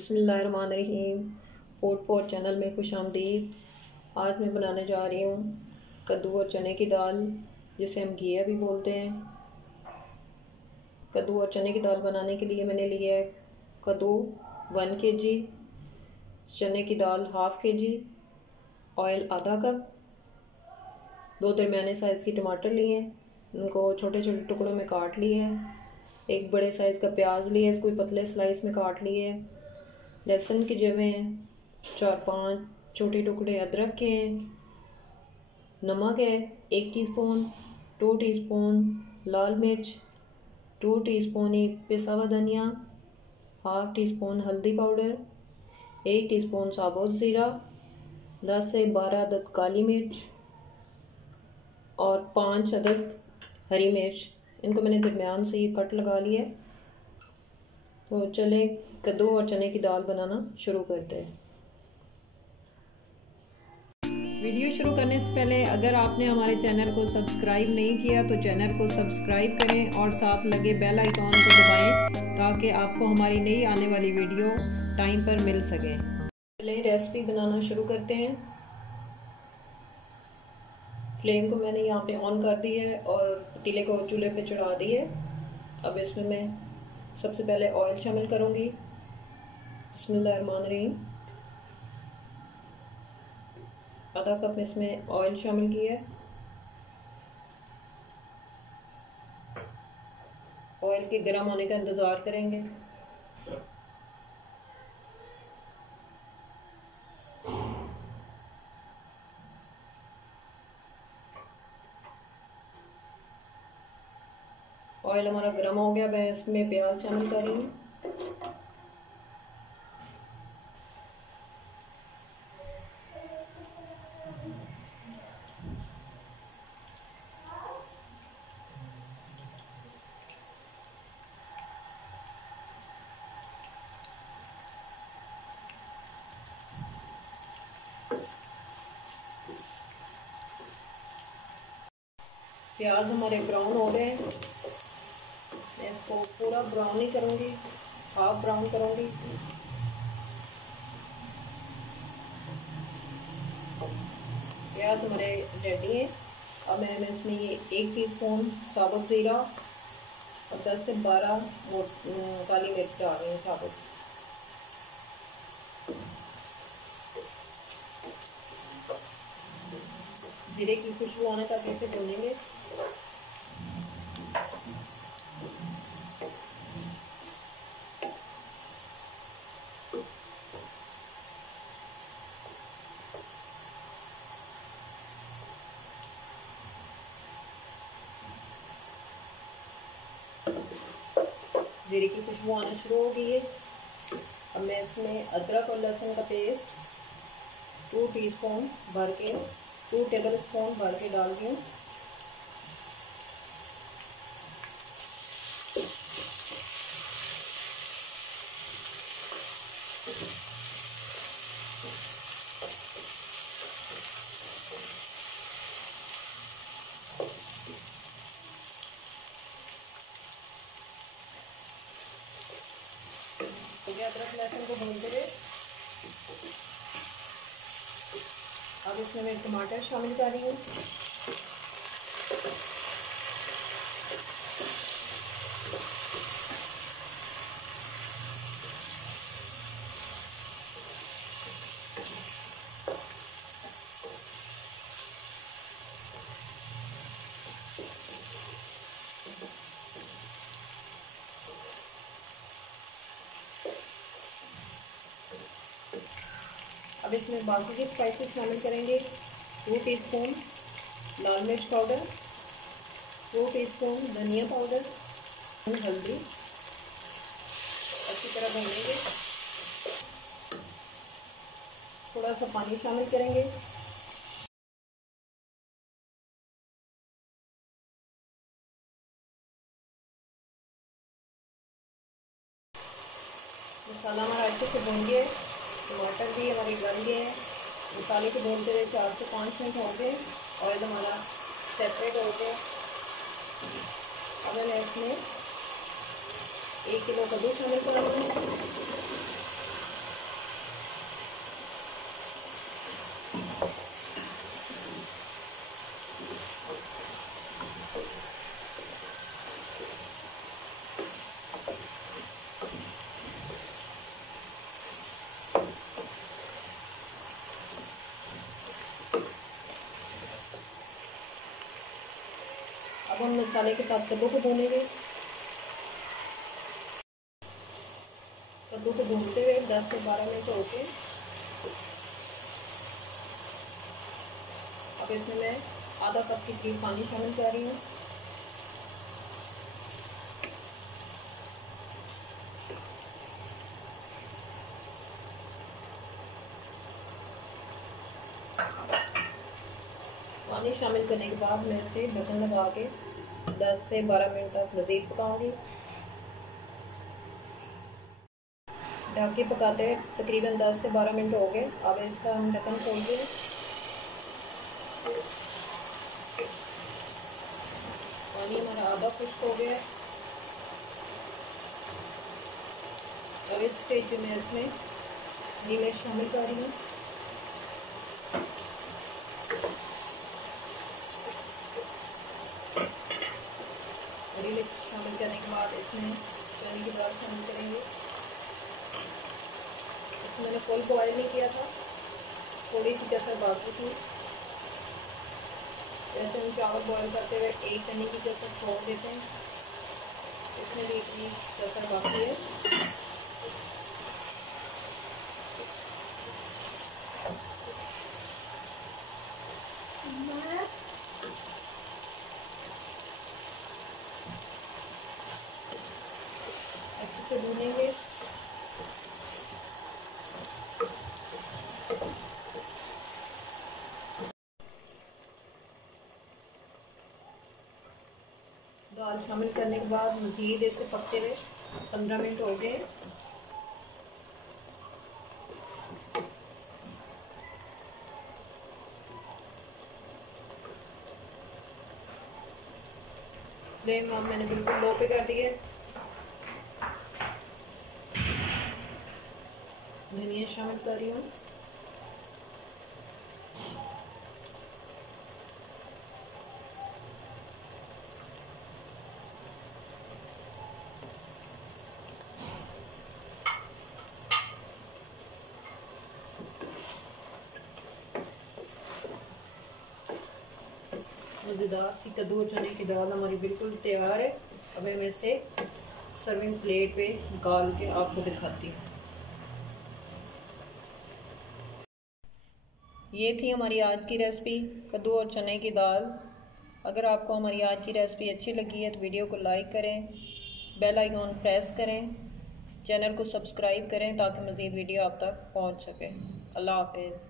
बिस्मिल्लाहिर्रहमानिर्रहीम। Food pot channel में खुश आमदीद। आज मैं बनाने जा रही हूँ कद्दू और चने की दाल, जिसे हम घिया भी बोलते हैं। कद्दू और चने की दाल बनाने के लिए मैंने लिया है कद्दू 1 kg, चने की दाल ½ kg, ऑयल आधा कप, 2 दरमियाने साइज़ की टमाटर लिए हैं, उनको छोटे छोटे टुकड़ों में काट लिए है। एक बड़े साइज़ का प्याज लिया है, इसको पतले स्लाइस में काट लिए है। लहसुन की जवें हैं, 4-5 छोटे टुकड़े अदरक के हैं। नमक है 1 टीस्पून, 2 टीस्पून लाल मिर्च, 2 टीस्पून ही पिसा हुआ धनिया, ½ टीस्पून हल्दी पाउडर, 1 टीस्पून साबुत ज़ीरा, 10 से 12 अदद काली मिर्च और 5 अदद हरी मिर्च। इनको मैंने दरमियान से ये कट लगा लिया है। तो चले कद्दू और चने की दाल बनाना शुरू करते हैं। वीडियो शुरू करने से पहले अगर आपने हमारे चैनल को सब्सक्राइब नहीं किया तो चैनल को सब्सक्राइब करें और साथ लगे बेल आइकॉन को दबाएं ताकि आपको हमारी नई आने वाली वीडियो टाइम पर मिल सके। चलिए रेसिपी बनाना शुरू करते हैं। फ्लेम को मैंने यहाँ पे ऑन कर दी है और पतीले को चूल्हे पे चढ़ा दी है। अब इसमें मैं सबसे पहले ऑयल शामिल करूँगी। बिस्मिल्लाहिर्रहमानिर्रहीम। आधा कप इसमें ऑयल शामिल किया है। ऑयल के गर्म होने का इंतज़ार करेंगे। ऑयल हमारा गर्म हो गया, मैं इसमें प्याज शामिल कर रही हूँ। प्याज हमारे ब्राउन हो रहे हैं। मैं इसको पूरा ब्राउन नहीं करूँगी, हाफ ब्राउन करूँगी। प्याज हमारे रेडी हैं। अब मैं इसमें ये 1 टीस्पून साबुत ज़ीरा और 10 से 12 काली मिर्च डाल रही हूँ साबुत। जीरे की खुशबू आने तक इसे भूनेंगे। जीरे की खुशबू आना शुरू हो गई है। अब मैं इसमें अदरक और लहसुन का पेस्ट 2 टीस्पून भर के 2 टेबलस्पून भर के डाल रही हूँ। अदरक लहसुन को भूनते रहे। अब इसमें मैं टमाटर शामिल कर रही हूँ। अब इसमें बाकी के स्पाइसेस शामिल करेंगे। 2 टीस्पून लाल मिर्च पाउडर, 2 टीस्पून धनिया पाउडर, हल्दी, अच्छी तरह भूनेंगे। थोड़ा सा पानी शामिल करेंगे। मसाला हमारा अच्छे से भून गया है। टमाटर भी हमारे गल गए हैं। मसाले को भूनते रहे 4 से 5 मिनट हो गए। ऑयल हमारा सेपरेट हो गया। अब मैं इसमें 1 किलो कद्दू शामिल करूँगी। अब हम मसाले के साथ कद्दू को भूनेंगे। कद्दू को भूनते हुए 10 से 12 मिनट हो गए। अब इसमें मैं आधा कप के करीब पानी शामिल कर रही हूँ। पानी शामिल करने के बाद मैं इसे ढक्कन लगा के 10 से 12 मिनट तक मज़ीद पकाऊंगी। ढक के पकाते हुए तकरीबन 10 से 12 मिनट हो गए। अब इसका हम ढक्कन खोल दें। पानी हमारा आधा खुश्क हो गया। अब इस स्टेज में इसमें हरी मिर्च शामिल कर रही हूँ। हरी मिर्च शामिल करने के बाद इसमें चने की दाल शामिल करेंगे। इसमें मैंने फुल बॉयल नहीं किया था, थोड़ी सी कसर बाकी थी। जैसे हम चावल बॉयल करते हुए एक चने की कसर छोड़ देते हैं, इसमें भी इतनी कसर बाकी है। अच्छे से भूनेंगे। दाल शामिल करने के बाद मज़ीद इसे पकते हुए 15 मिनट हो गए। फ्लेम मैंने बिल्कुल लो पे कर दिए। धनिया शामिल कर रही हूँ। मज़ेदार सी कद्दू और चने की दाल हमारी बिल्कुल तैयार है। अब मैं इसे सर्विंग प्लेट पे निकाल के आपको दिखाती हूँ। ये थी हमारी आज की रेसिपी कद्दू और चने की दाल। अगर आपको हमारी आज की रेसिपी अच्छी लगी है तो वीडियो को लाइक करें, बेल आइकॉन प्रेस करें, चैनल को सब्सक्राइब करें ताकि मज़ीद वीडियो आप तक पहुँच सके। अल्लाह हाफ़िज़।